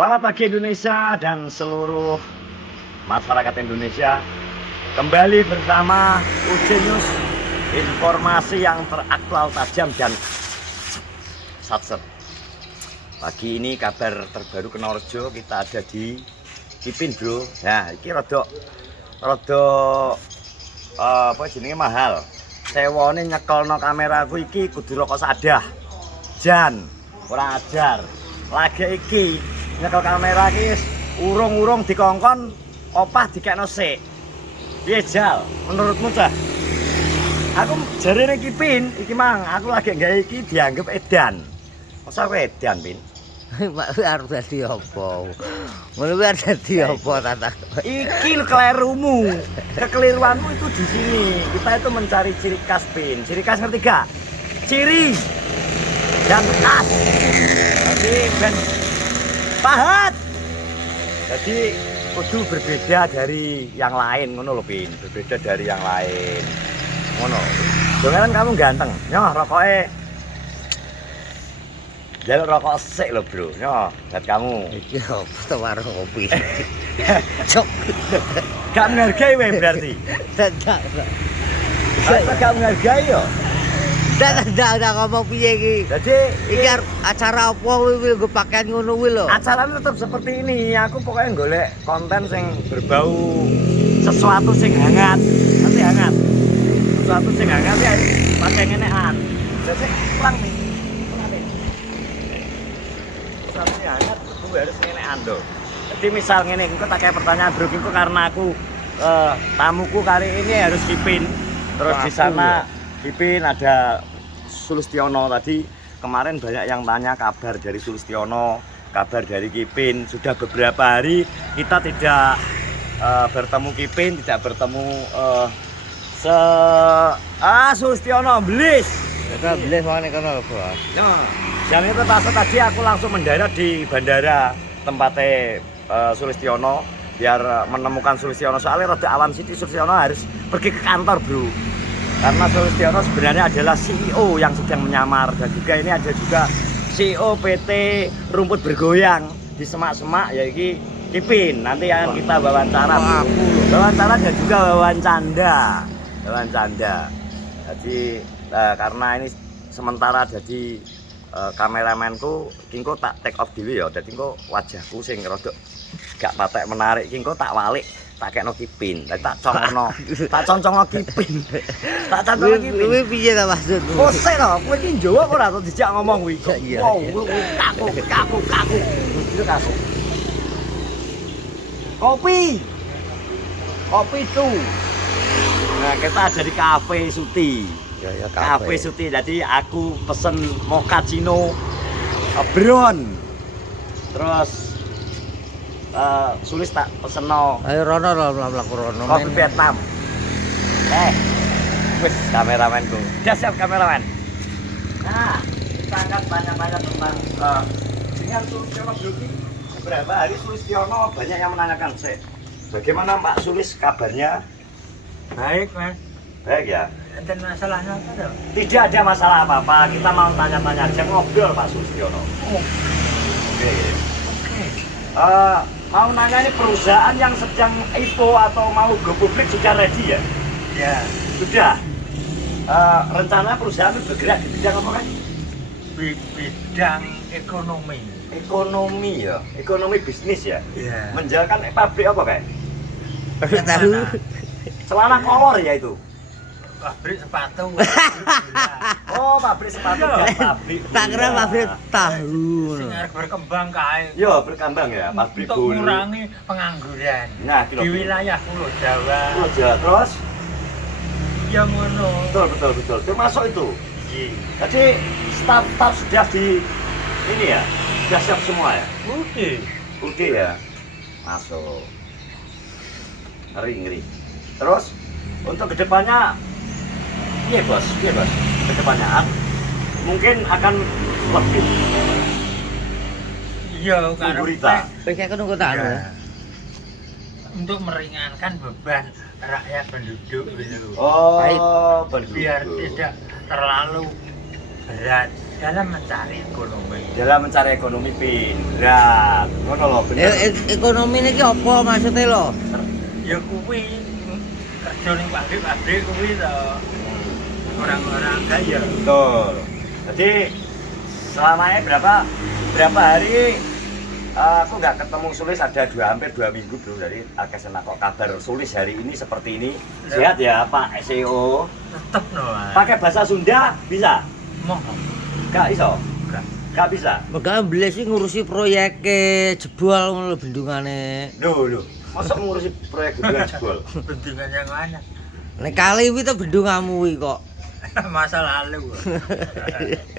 Selamat pagi Indonesia dan seluruh masyarakat Indonesia. Kembali bersama Ujenius, informasi yang teraktual, tajam dan satset. Pagi ini kabar terbaru Kenorjo, kita ada di Kipin, bro. Nah, ini rodok apa jenenge mahal. Sewone nyekelno kameraku iki kudu rokok sadah. Jan, ora ajar. Lagi iki nyekel kamera iki urung-urung dikongkon opah dikekno sik. Piye Jal? Menurutmu cah? Aku jarene Kipin, iki mang aku lagi gawe iki dianggap edan. Masa aku edan, Pin? Mak arep dadi apa? Ngono kuwi arep dadi apa tata? Iki kelirumu. Kekeliruanmu itu di sini. Kita itu mencari ciri khas, Pin. Ciri khas ngerti gak? Ciri dan khas. Jadi ben pahat. Jadi kudu berbeda dari yang lain, ngono lho, Pin. Berbeda dari yang lain. Ngono. Jangan kamu ganteng. Nyoh rokoke. Jaluk rokok sik lho, bro. Nyoh, buat kamu. Iki apa to warung kopi. Cok. Gak menghargai we berarti. Dadak. Masa gak menghargai yo? Dadak ngomong piye iki? Jadi Iki acara apa kuwi nggo pakaian ngono kuwi lho. acaranya tetap seperti ini. Aku pokoknya golek konten sing berbau sesuatu sing hangat. Nanti hangat. Sesuatu sing hangat ya pakai ngenean. Jadi pulang nih. Sesuatu yang hangat aku harus ngenean loh. Jadi misal ngene, engko tak kayak pertanyaan bro, engko karena aku tamuku kali ini harus Kipin. Terus di sana Kipin ada Sulistiono tadi. Kemarin banyak yang tanya kabar dari Sulistiono, kabar dari Kipin. Sudah beberapa hari kita tidak bertemu Kipin, tidak bertemu Sulistiono Blis. Kita beli mangane kono lho, Bos. Nah, jam itu tadi aku langsung mendarat di bandara tempatnya Sulistiono biar menemukan Sulistiono. Soalnya rada awan sithik, Sulistiono harus pergi ke kantor, bro. Karena Sulistiono sebenarnya adalah CEO yang sedang menyamar, dan juga ini ada juga CEO PT Rumput Bergoyang di semak-semak, yaitu Kipin. Nanti akan kita wawancara, wawancara dan juga wawancanda. Jadi karena ini sementara jadi kameramenku, kingko tak take off dulu ya. Jadi kingko wajahku sing rodok gak patek menarik, kingko tak walik. Tak kekno Kipin, tak congno Kipin. Tak congno Kipin. Kuwi piye ta maksudmu? Kose to, kowe iki Jawa ora tau dijak ngomong kuwi. Iya. Wow, kaku. Itu kaku. Kopi tuh. Nah, kita ada di Cafe Suti. Ya Cafe Suti. Jadi aku pesen mochaccino brown. Terus Sulis tak peseno Ayo rono lho mlaku rono. kopi Vietnam. Wis kameramenku. Udah siap kameramen. Nah, kita akan tanya-tanya tentang dengan Sulistiono Beauty. Beberapa hari Sulistiono banyak yang menanyakan, bagaimana Pak Sulis kabarnya? Baik, Mas. Baik ya. Enten masalahnya apa dong? Tidak ada masalah apa-apa. Kita mau tanya-tanya aja, ngobrol Pak Sulistiono. Oh, Oke. oke. Mau nanya ini perusahaan yang sedang IPO atau mau go publik sudah ready ya? Ya, Sudah. Rencana perusahaan itu bergerak di bidang apa kan? bidang ekonomi. Ekonomi ya, ekonomi bisnis ya. Ya. Menjalankan pabrik apa kayak? Tahu. Celana kolor ya itu. Pabrik sepatu. Oh, pabrik sepatu Iya. dan pabrik. Tak kira gula. pabrik tahu. Sing arep berkembang kae. Yo, berkembang ya, pabrik Untuk gula. mengurangi pengangguran Nah, di wilayah Pulau Jawa. Oh, ya. Terus? Ya ngono. Betul. Termasuk itu. Iya. Jadi staf sudah di ini ya, sudah siap semua ya. Udah ya, masuk. Ngeri. Terus untuk kedepannya, iya bos. Kedepannya mungkin akan lebih Iya, gurita. Wis aku nunggu tak lho. Untuk meringankan beban rakyat penduduk gitu. Oh, biar penduduk. tidak terlalu berat dalam mencari ekonomi. Dalam mencari ekonomi pin. Lah, ngono lho bener. Ekonomi niki apa maksudnya lho? Ya kuwi kerja ning pabrik kuwi to. Orang-orang kaya. Betul. Jadi selamanya berapa hari aku nggak ketemu Sulis ada hampir 2 minggu bro. Dari Akesena kok kabar Sulis hari ini seperti ini. Sehat ya Pak SEO? Tetep no. Pakai bahasa Sunda bisa? Mau Gak iso? enggak. Gak bisa? Makanya beli sih ngurusi proyek jebol ngono bendungane. Loh. Masa ngurusi proyek bendungan jebol? Bendungan yang mana? Nek kali kuwi to bendungamu kuwi kok. Masa lalu.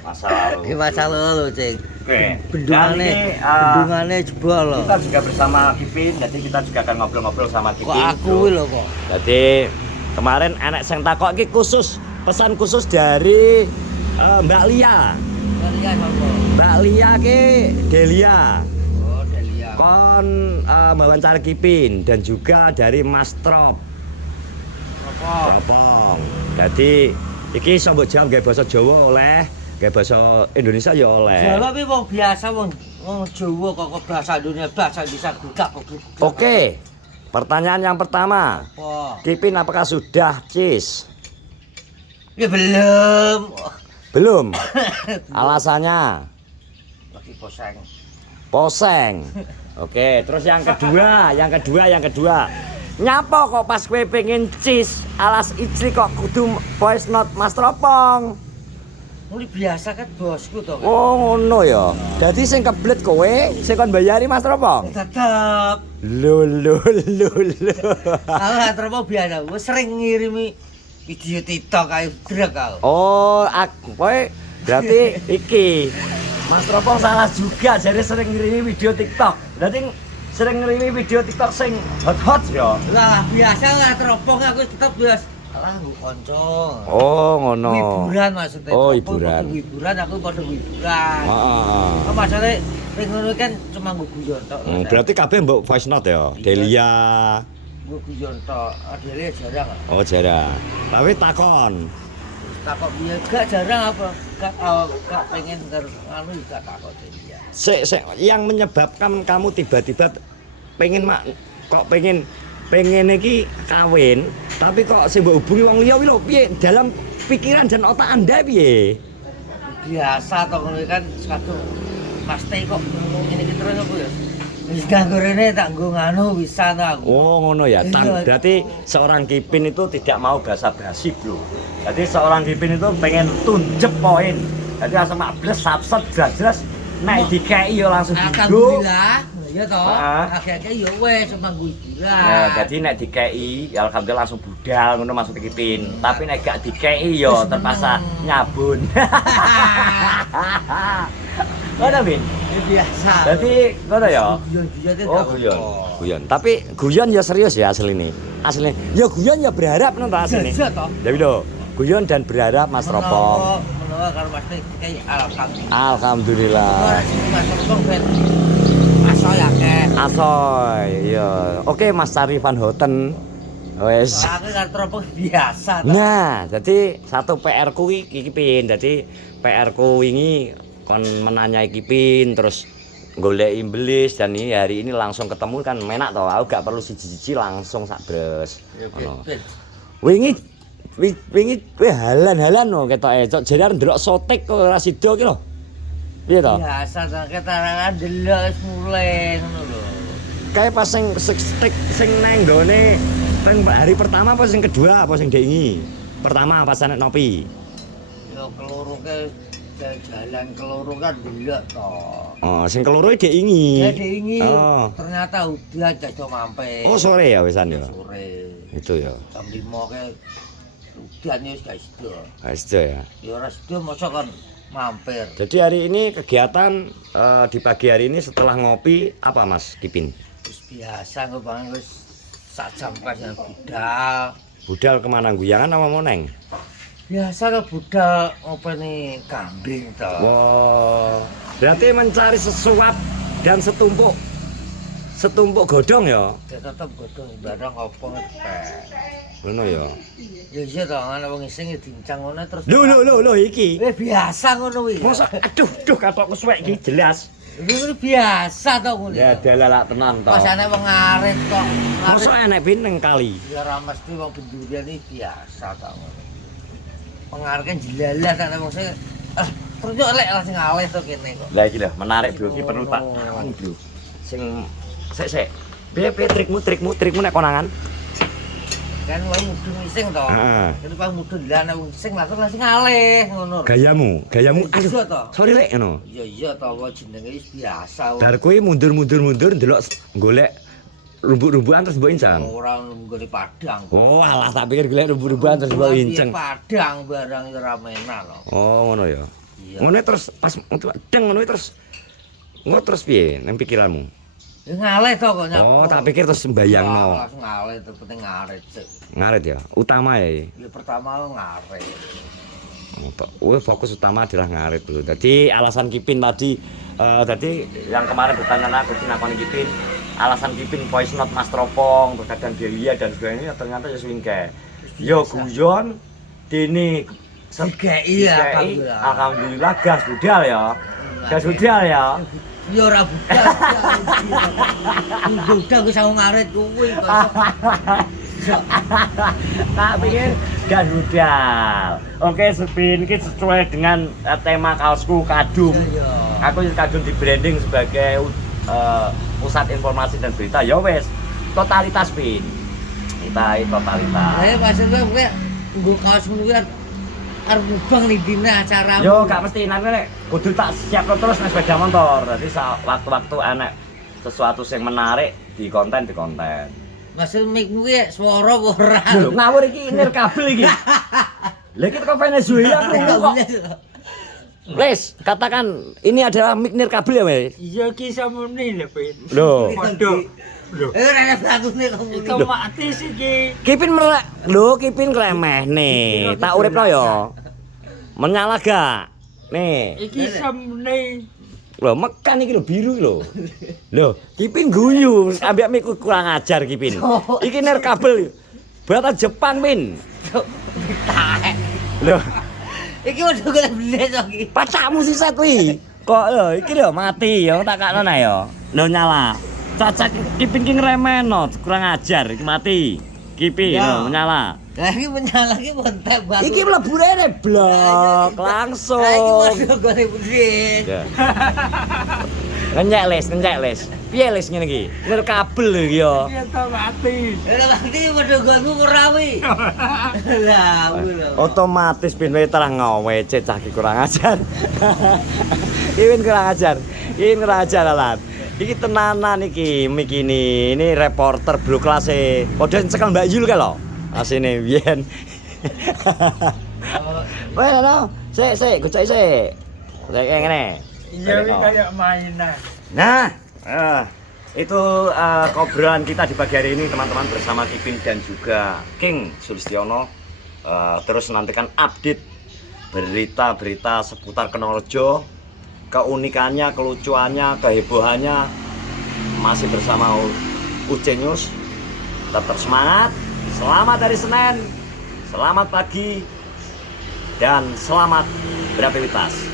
Masa lalu. Iki masa lalu, Cing. Oke. Bendungane jebol lho. Kita juga bersama Kipin, jadi kita juga akan ngobrol-ngobrol sama Kipin. Kok aku kuwi lho kok. Jadi kemarin enek sing takok iki khusus pesan khusus dari Mbak Lia. Delia sapa? Mbak Lia ki Delia. Oh, Delia. Kon wawancara Kipin dan juga dari Mas Trop. Apa? Popong. Jadi iki iso mbok jawab gawe basa Jawa oleh, gawe basa Indonesia ya oleh. Jawa kuwi wong biasa wong Jawa kok bahasa Indonesia bahasa bisa gugak kok. Oke. Pertanyaan yang pertama. Apa? Kipin apakah sudah cis? Ya belum. Belum. Alasannya Lagi poseng. poseng. Oke, terus yang kedua. Nyapa kok pas kowe pengen cis alas ijli kok kudu voice note Mas Tropong? Mulai biasa kan bosku to. Oh ngono ya. Dadi sing keblet kowe, sing kon bayari Mas Tropong. Tetep. Lho. Ala terus biasa, gue sering ngirimi video TikTok kayak drek kau. Oh, kowe berarti iki Mas Tropong salah juga, jadi sering ngirimi video TikTok. Berarti sering ngirimi video TikTok sing hot ya. Lah biasa lah teropong aku tetap biasa. Alah gue konco. Oh, ngono. Hiburan maksudnya. Oh, Teropong hiburan. pada hiburan, aku pada hiburan. Heeh. Oh, maksudnya pengen kan cuma gue guyon tok. Berarti kabeh mbok voice note ya. Delia. Gue guyon tok. Adelia jarang. Oh, jarang. Tapi takon. Takut dia gak jarang apa? Gak pengen harus anu gak takut dia. Yang menyebabkan kamu tiba-tiba pengen iki kawin, tapi kok sing mbok hubungi wong liya kuwi lho piye dalam pikiran dan otak Anda piye? Biasa toh ngono kan satu Mas Teh kok ini terus apa ya? Wis ganggu rene tak nggo nganu bisa to aku. Oh ngono ya. Iya. Berarti seorang Kipin itu tidak mau basa-basi, Bro. Jadi seorang Kipin itu pengen tunjep poin. Jadi langsung mables sapset jelas-jelas naik dikei yo langsung dinggo. Alhamdulillah. Ya toh. Heeh. Akhirnya ya wes cuma hiburan. Nah, jadi nek dikei ya alhamdulillah langsung budal ngono masuk Kipin. Tapi nek gak dikei yo terpaksa nyabun. Ngono, Bin. Biasa. Berarti ngono ya. Guyon-guyon Oh, guyon. Tapi guyon ya serius ya asli ini. Asli. Ya guyon ya berharap nang asli. Iya toh. Ya lho, guyon dan berharap Mas Ropong. Menawa karo Mas Teh kayak alhamdulillah. Alhamdulillah. Ora sing Mas Ropong ben asoy akeh. Asoy, iya. Oke, Mas Sari Van Houten. Wes. Aku kan teropong biasa. Nah, jadi satu PR ku iki Pin. Jadi PR ku wingi kon menanyai Kipin terus golek imbelis dan ini hari ini langsung ketemu kan menak toh. Aku gak perlu siji-siji langsung sak bres. Ngono. Wingi halan-halan no ketoke. Cok jare ndelok sotek kok ora sida ki lho. Piye to? Biasa to ketarangan delok wis mulai ngono lho. Kayak pas sing stik sing nang nggone teng hari pertama apa sing kedua apa sing diingi? Pertama pas nek nopi. Yo keloro ke jalan keloro kan delok to. Oh, sing keloro diingi. Ya diingi. Oh. Ternyata udah jajal mampir. Oh, sore ya wisan ya. Sore. Itu ya. Jam 5 ke udah wis gak sido. Itu ya. Ya ora sido mosok kan mampir. Jadi hari ini kegiatan di pagi hari ini setelah ngopi apa Mas Kipin? Wis biasa kok Bang wis sak jam pas budal. Budal kemana guyangan apa moneng? Biasa kok budal ngopeni kambing to. Wow. Berarti mencari sesuap dan setumpuk setumpuk godhong ya. Ya tetep godhong barang apa ngepek. Ngono ya. Ya iya to, ana wong iseng diincang ngono terus. Lho iki. Biasa ngono kuwi. Masa aduh katokku suwek iki jelas. Lho biasa to ngono. Ya dalalak tenan to. Pas ana wong ngarit kok. Masa enek bintang kali. Ya ora mesti wong pendurian iki biasa to ngono. Pengarit kan jelalah ana wong sing terus yo lek langsung ngalih to kene kok. Lah iki lho menarik bro iki perlu tak takon bro. Sing sik. Piye trikmu nek konangan? Kan wae mudun iseng to. Heeh. Itu pas mudun lah ana wong iseng langsung ngalih ngono. Gayamu aduh. Iya to. Sorry lek ngono. Iya to wae jenenge wis biasa. Dar kowe mundur ndelok golek rumbuk-rumbukan terus mbok incang. Ora nggone padang. Oh, alah tak pikir golek rumbuk-rumbukan terus mbok inceng. Padang barang ya ora menak lho. Oh, ngono ya. Iya. Ngono terus pas deng ngono terus piye nang pikiranmu? Ya ngalih to kok nyapa. Oh, tak pikir terus mbayangno. Langsung ngalih terus penting ngarit sik. Ngarit ya, utama ya. Ya pertama ngarit. Fokus utama adalah ngarit dulu. Jadi alasan Kipin tadi, tadi yang kemarin bertanya aku nakoni Kipin, alasan Kipin voice note Mas Tropong, berkadang Delia dan sebagainya ternyata ya swingke. Yo guyon, dini Iya, alhamdulillah gas budal ya. Gas budal ya. Ya ora budal. Budal ku sang ngarit kuwi kok. Tak pikir gas budal. Oke, Spin iki sesuai dengan tema kaosku kadung. Aku kadung di branding sebagai pusat informasi dan berita. Ya wes, totalitas Spin. Kita totalitas. Maksudnya kowe nggo kaos ngono kuwi arep mubang ning dina acara. Yo gak mesti nanti nek kudu tak siapno terus nek sepeda motor. Dadi waktu-waktu enek sesuatu yang menarik di konten. Maksud mic-mu ki swara apa ora? Lho ngawur iki nirkabel iki. Lah iki teko Venezuela krungu kok. Les, katakan ini adalah mic nirkabel ya, Wes? Iya ki samune lho, Pin. Lho. Padha. Lho. Ora ana bagusne kok muni. Itu mati sih ki. Kipin Kipin kremeh nih. Tak uripno ya. Menyala gak? Nih. Iki samune. Lho, mekan iki lho biru lho. Lho, Kipin guyu, ambek miku kurang ajar Kipin. Iki nirkabel. Buatan Jepang, Pin. Taek. Lho, Iki udah golek benes kok iki. pacakmu siset kuwi. Kok lho, iki lho mati ya, tak kakno ya. Lho nyala. Cacak Kipin ki ngremeno, kurang ajar iki mati. Kipin lho nyala. Lah iki menyala iki montek banget. Iki mlebu rene blok langsung. Iki udah golek benes. Ngenyek les. Piye les ngene iki? Nirkabel lho iki ya. Iya to mati. Lah mati padha gonmu ora wi. Lah, Otomatis Pin wae terang ngowece cah iki kurang ajar. Iwin kurang ajar alat. Iki tenanan iki mik ini reporter blue kelas e. Padha cekel Mbak Yul ka lho. Asine biyen. Weh lho, sik gocek sik. Kayak ngene. Iya ki kayak mainan. Nah, itu obrolan kita di pagi hari ini teman-teman bersama Kipin dan juga King Sulistiono. Terus nantikan update berita-berita seputar Kenolrejo, keunikannya, kelucuannya, kehebohannya masih bersama UC News. Tetap semangat, selamat hari Senin, selamat pagi, dan selamat beraktivitas.